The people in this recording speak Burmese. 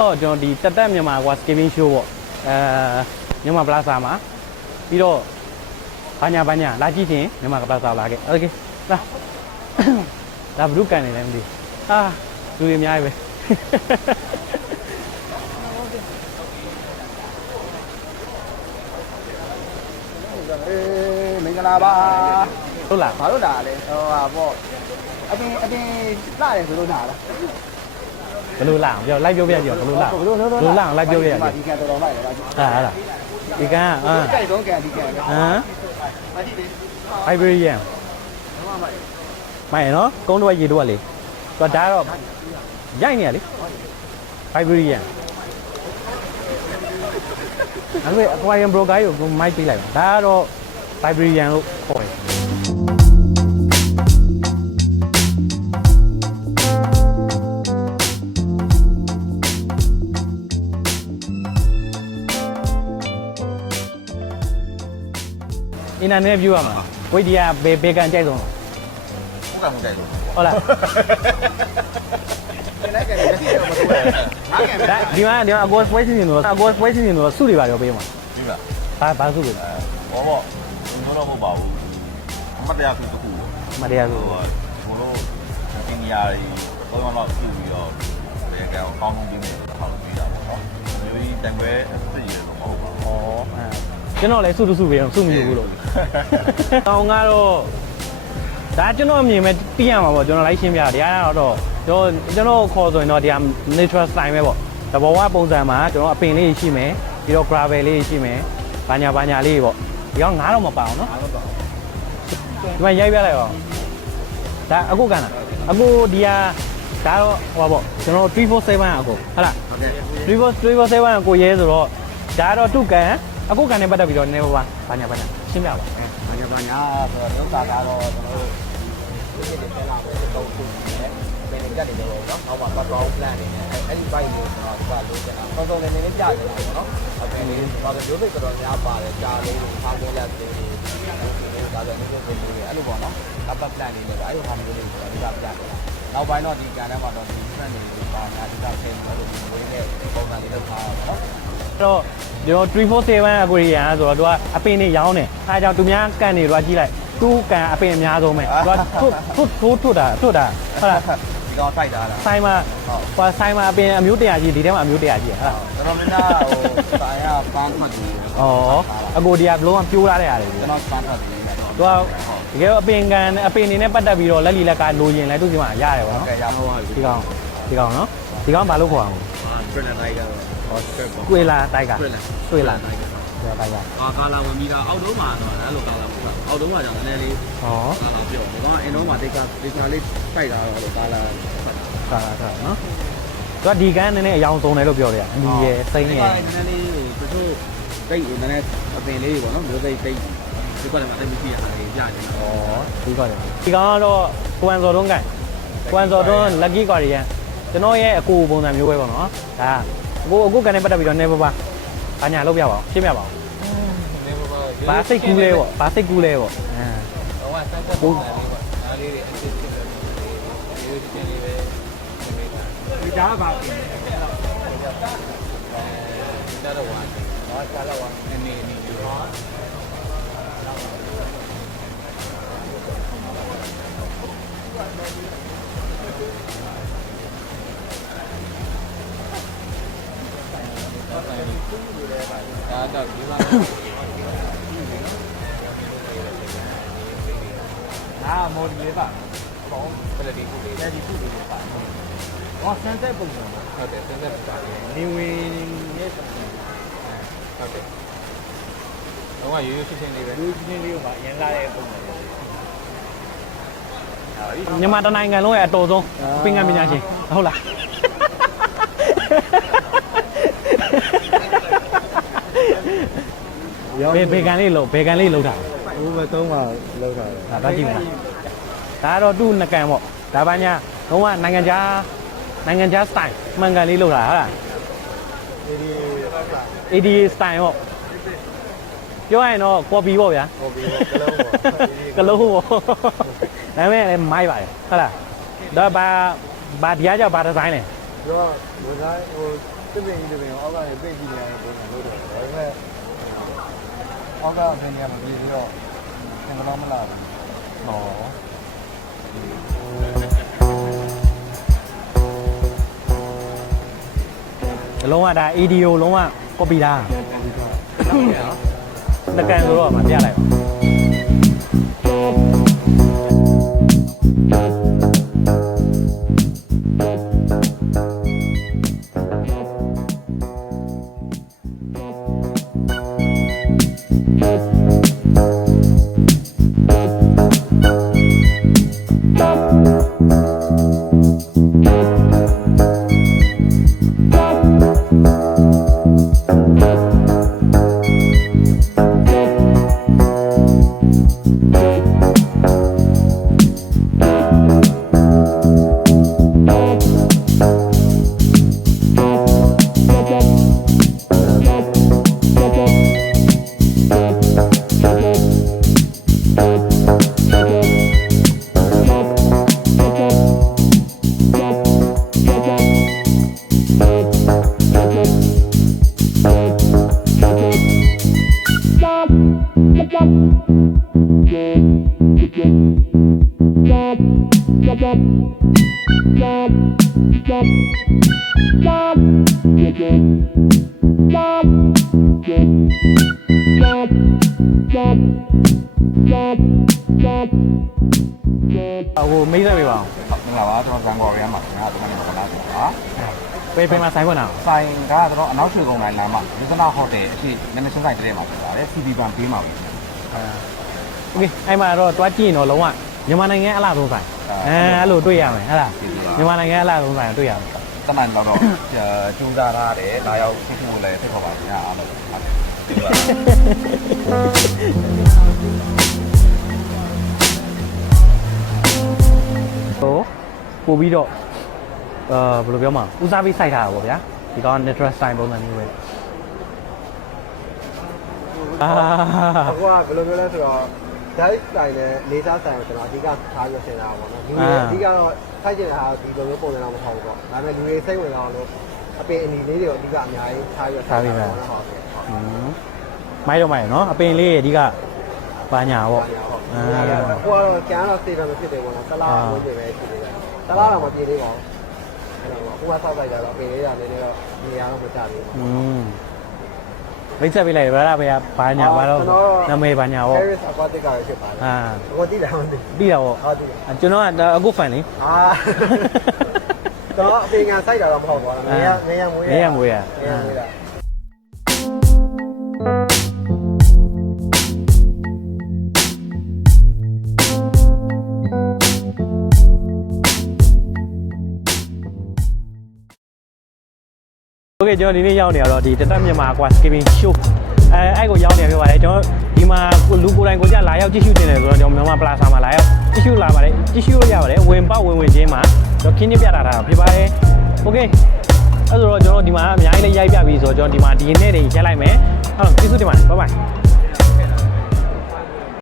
တော့ကျွန်တော်ဒီတက်တက်မြန်မာကွာ skipping show ပေါ့အဲမြန်မာပလာဇာမှာပြီးတော့ဘာညာဘာညာလာကြည့်ချင်မြန်မာပလာဇာလာခဲ့โอเคလာ ဒါဘလူးကန်နေတယ်မသိဘူးအာလူတွေအများကြီးပဲ အေးမင်္ဂလာပါ ဟုတ်လား ဘာလို့လာလဲဟိုဟာပေါ့အပြင်အပြင်လာတယ်ဆိုလို့လာလား ဘလူးလာအောင်ပြောလိုက်ပြောပြကြည့်ဘလူးလာဘလို့လို့ဘလူးလာအောင်လိုက်ပြောပြကြည့်ဒီကံတော်တော်မိုက်တယ်ဗျာဟာဟာလားဒီကန်ကအာကြိုက်ဆုံးကံဒီကံပဲဟမ်မကြည့်လေ Iberian ဘာမှမမိုင်နော်ကုန်းတော့ရေတော့လေသူကဒါကတော့ရိုက်နေရလေ Iberian အဲ့ဒါ aquarium broker ကိုကိုမိုက်ပေးလိုက်ပါဒါကတော့ Iberian လို့ခေါ်တယ် အင်တာနက် view ရမှာဝိဒီယာဘေဘေကန်ကြိုက်ဆုံးဟုတ်ကဲ့မကြိုက်ဘူးဟုတ်လားတင်လိုက်ကံလက်ရှိတော့မတူဘူးငါကံပဲဒါဒီမှာဒီမှာအကောစပွဲစီစဉ်တော့အကောစပွဲစီစဉ်တော့စုတွေပါရောပေးမှာပြီလားဘာဘာစုတွေလဲဟောပေါ့ကျွန်တော်တော့မဟုတ်ပါဘူးအမတရားဖြစ်တခုမတရားဟိုစုကျွန်တော်တို့ဒီနေရာကြီးတော့တော့ပြုပြီးတော့ဘယ်ကောင်ကောင်းကောင်းပြီးနေဟောက်ပြီးတာပေါ့နော်ဒီတန်ခွဲအစ်စ်ရတော့မဟုတ်ပါဘူးဩအဲ ကျွန်တော်လည်းစုတစုပေးအောင်စုမယူဘူးလို့တောင်းကတော့ဒါကျွန်တော်အမြင်ပဲသိရမှာပေါ့ကျွန်တော်လိုက်ရှင်းပြတာတရားတော့ကျွန်တော်ကျွန်တော်ခေါ်ဆိုရင်တော့တရား natural style ပဲပေါ့တဘောဝပုံစံမှာကျွန်တော်အပင်လေးရှိမယ်ပြီးတော့ gravel လေးရှိမယ်ဘာညာဘာညာလေးပေါ့ဒီကောင်ငါးတော့မပါအောင်နော်အားလုံးတော့ဒီမှာရိုက်ပြလိုက်အောင်ဒါအခုကန်လားအခုဒီဟာဒါတော့ဟိုပါပေါ့ကျွန်တော်347အခုဟုတ်လားဟုတ်ကဲ့347ကိုရဲဆိုတော့ဒါတော့တုကန် အခုကန်နဲ့ပတ်သက်ပြီးတော့နည်းနည်းပါးပါညာပါညာရှင်းပြပါအဲဘာညာဘာညာဆိုတော့လောက်တာကတော့ကျွန်တော်တို့ဒီစစ်တွေပြန်လာဖို့တုံးခုနဲ့မင်းကလည်းတော့နော်နောက်မှာ background plan နေနဲ့အဲ့ဒီ bike ကိုကျွန်တော်ကလိုချင်တာပုံစံနဲ့နည်းနည်းပြရတာပေါ့နော်အဲ့ဒီဘာလို့ရိုးစိတ်တော်များပါတယ်ကြာလေးကိုထားပေါ်လက်သေးတယ်ဒါဆိုမျိုးစုံတွေအဲ့လိုပေါ့နော် backup plan နေနဲ့အဲ့လိုဟာမျိုးလေးကိုကျွန်တော်ပြပြတယ်နောက်ပိုင်းတော့ဒီကန်ထဲမှာတော့ဒီ friend တွေပါအများကြီးတော့ဖိတ်လို့ဒီလိုနဲ့ပုံစံလေးလုပ်ထားတာပေါ့ တော့ဒီတော့347အကွေရန်ဆိုတော့သူကအပင်တွေရောင်းတယ်အဲဒါကြောင့်သူများကန်တွေတော့ကြည့်လိုက်သူ့ကန်အပင်အများဆုံးပဲသူကထွတ်ထွတ်ထွတ်ထွတ်တာထွတ်တာဟုတ်လားဒီတော့စိုက်တာလားဆိုင်မှာဟိုဆိုင်မှာအပင်အမျိုးတရာကြီးဒီထဲမှာအမျိုးတရာကြီးဟုတ်လားကျွန်တော်လည်းဟိုဆိုင်ရပန်းခွတ်တယ်ဩအကိုဒီကဘလုံးကပြိုးလာတဲ့ရတယ်ကျွန်တော်ပန်းခွတ်တယ်သူကတကယ်အပင်ကန်အပင်နေနဲ့ပတ်သက်ပြီးတော့လက်လီလက်ကလိုရင်လည်းသူ့စီမှာရတယ်ပေါ့ဟုတ်နော်ကဲ့ရဟောပါပြီဒီကောင်ဒီကောင်နော်ဒီကောင်ဘာလို့ခေါ်အောင် ပရနလိုက်ကတော့ဟောစကတ်ပေါ့ တွေ့လာတိုက်ကတွေ့လားတွေ့လာလိုက်ကတော့တွေ့တိုက်ကအာကာလာဝင်ပြီးတာအောက်တုံးမှာတော့အဲ့လိုကာလာပို့တာအောက်တုံးမှာကြောင့်နည်းနည်းလေးဟောကာလာပြောတယ်ကအင်တုံးမှာဒေကာဒေကာလေးစိုက်တာတော့ကာလာဖတ်တာကာလာကာနော်သူကဒီကန်နည်းနည်းအယောင်ဆုံးတယ်လို့ပြောတယ်အနီရယ်စိမ့်ရယ်နည်းနည်းလေးတချို့တိတ်နည်းနည်းအပင်လေးပေါ့နော်မျိုးစိတ်တိတ်ဒီကွက်မှာတိတ်မရှိရတာလေးကြာနေတော့ဩဒီကောင်ဒီကောင်ကတော့ကွမ်စော်တွန်းကန်ကွမ်စော်တွန်း lucky guardian ကျွန်တော်ရဲ့အကူပုံစံမျိုးပဲပေါ့နော်ဒါအကူအကူကန်နဲ့ပတ်သက်ပြီးတော့နေပါပါဘာညာလုပ်ပြပါအောင်ရှင်းပြပါအောင်ဘာစိတ်ကူးလဲပေါ့ဘာစိတ်ကူးလဲပေါ့အာတော့ဆန်းသက်ပုံစံလေးပေါ့ဒါလေးတွေအစ်စ်ဖြစ်တယ်ဒီလိုချင်းလေးပဲဒီဒါပါဒါတော့ဝါတော့ကာလာဝါနေနေနေယူ ဟာဒါတော့ဒီမှာအာမော်ဒီလေးပါဘောင်းပလက်ဒီခုလေးလက်ဒီခုလေးပါဟောစမ်းသက်ပုံစံဟုတ်တယ်စမ်းသက်ပုံစံနေဝင်ရဲ့ပုံစံဟုတ်တယ်တော့ရိုးရိုးရှင်းရှင်းလေးပဲရိုးရှင်းရှင်းလေးကိုပါအရင်လာတဲ့ပုံစံလေး မြန်မာတနိုင်ငံလုံးရဲ့အတော်ဆုံးပင်ကပညာရှင်ဟု တ်လားဘေဘေကန်လေးလို့ဘေကန်လေးလောက်တာဘိုးမသုံးပါလောက်တာဒါတော့ကြည့်မလားဒါကတော့သူ့နှကန်ပေါ့ဒါပါညာလုံးဝနိုင်ငံခြားနိုင်ငံခြား style မှန်ကန်လေးလောက်တာဟုတ်လား ဒီ AD style ပေါ့ပြောရရင်တော့ copy ပေါ့ဗျာ ဟိုပြီးကလုံးပေါ့ကလုံးပေါ့ဒါပေမဲ့လည်းမိုက်ပါတယ်ဟုတ်လားဒါဘာဘာဒီအားကြောင့်ဘာဒီဇိုင်းလဲ တော့ဒီဇိုင်းဟိုတစ်ပင်တစ်ပင်အောက်ကနေပိတ်ကြည့်နေရတဲ့ပုံစံလို့တော့ဒါပေမဲ့ အောက်ကအပြင်ကမပြီးပြီးတော့သင်္ကန်းမလာဘူးဟောအလုံးဝဒါ ADO လုံးဝ copy တာဒီတော့လကန်ဆိုတော့မှပြလိုက်ပါ ဟိုမိတ်ဆက်ပေးပါအောင်ဟုတ်မင်္ဂလာပါကျွန်တော်ဘန်ကောရီယမ်းပါခင်ဗျာကျွန်တော်နေပါလားပါပေးပေးမှာဆိုင်ခွင့်အောင်ဆိုင်ကကျွန်တော်အနောက်ရွှေကုန်းတိုင်းလမ်းမှာဒုသနာဟိုတယ်အဖြစ်နာမည်ဆိုင်တည်းမှာဖြစ်ပါတယ် CB ဘန်ပေးမှာပဲအဲ Okay အဲ့မှာတော့တွားကြည့်ရင်တော့လုံးဝမြန်မာနိုင်ငံအလားဆုံးဆိုင် အဲအဲ့လိုတွေ့ရမယ်ဟဲ့လားမြန်မာနိုင်ငံအလားဆုံးဆိုင်တွေ့ရမယ်တမန်တော့တော့ကျူးစားထားတယ်ဒါရောက်ဖြစ်ဖို့လည်းဖြစ်ခေါ်ပါခင်ဗျာအားလုံးဟုတ်ကဲ့ဟိုပို့ပြီးတော့အာဘယ်လိုပြောမလဲဦးစားပေးစိုက်ထားတာပေါ့ဗျာဒီကောင် natural style ပုံစံမျိုးပဲအာအခုကဘယ်လိုမျိုးလဲဆိုတော့ dive ဆိုင်နဲ့လေးစားဆိုင်ကိုကျွန်တော်အဓိကထားရဆင်တာပေါ့နော်လူတွေအဓိကတော့ထိုက်ကျင်တာဒီလိုမျိုးပုံစံတော့မဟုတ်ဘူးပေါ့ဒါပေမဲ့လူတွေစိတ်ဝင်စားအောင်လို့အပင်အနီလေးတွေကိုအဓိကအများကြီးထားရထားပြီးမယ်ဟုတ်ကဲ့မိုက်တော့မိုက်နော်အပင်လေးရဲ့အဓိကပါညာပေါ့အဲကိုကတော့ကျန်တော့စေတော့မဖြစ်တယ်ပေါ့နော်တလားဝင်နေပဲဖြစ်နေတာတလားတော့မပြေသေးပါဘူးအဲ့တော့ကိုကဆောက်လိုက်တာတော့အပင်လေးကလည်းတော့နေရာတော့မကြသေးဘူးอืม မိတ်ဆက်ပေးလိုက်ဗလားဗျာဘာညာဘာတော့နာမည်ဘာညာပေါ့ Paris Aquatic ကဖြစ်ပါတယ်အာဟိုတိတာမသိပြီးတာပေါ့ဟုတ်တယ်ကျွန်တော်ကအခု fan လေအာတော့အပင်ကစိုက်တာတော့မဟုတ်ပါဘူးနေရနေရမွေးနေရမွေးရနေရမွေးတာ ကျွန်တော်ဒီနေ့ရောက်နေရတော့ဒီတတက်မြန်မာ aquascaping show အဲအဲ့ကိုရောက်နေဖြစ်ပါတယ်ကျွန်တော်ဒီမှာလူကိုယ်တိုင်ကိုကြလာရောက်ကြည့်ရှုတင်တယ်ဆိုတော့ကျွန်တော်မြန်မာပလာဇာမှာလာရောက်ကြည့်ရှုလာပါတယ်ကြည့်ရှုလို့ရပါတယ်ဝင်ပေါက်ဝင်ဝင်ချင်းမှာကျွန်တော်ခင်းချင်းပြတာတာဖြစ်ပါတယ် okay အဲ့ဆိုတော့ကျွန်တော်ဒီမှာအများကြီးလေးရိုက်ပြပြီးဆိုတော့ကျွန်တော်ဒီမှာဒီနေ့တွေရိုက်လိုက်မယ်အဲ့တော့ကျေးဇူးတင်ပါတယ် bye bye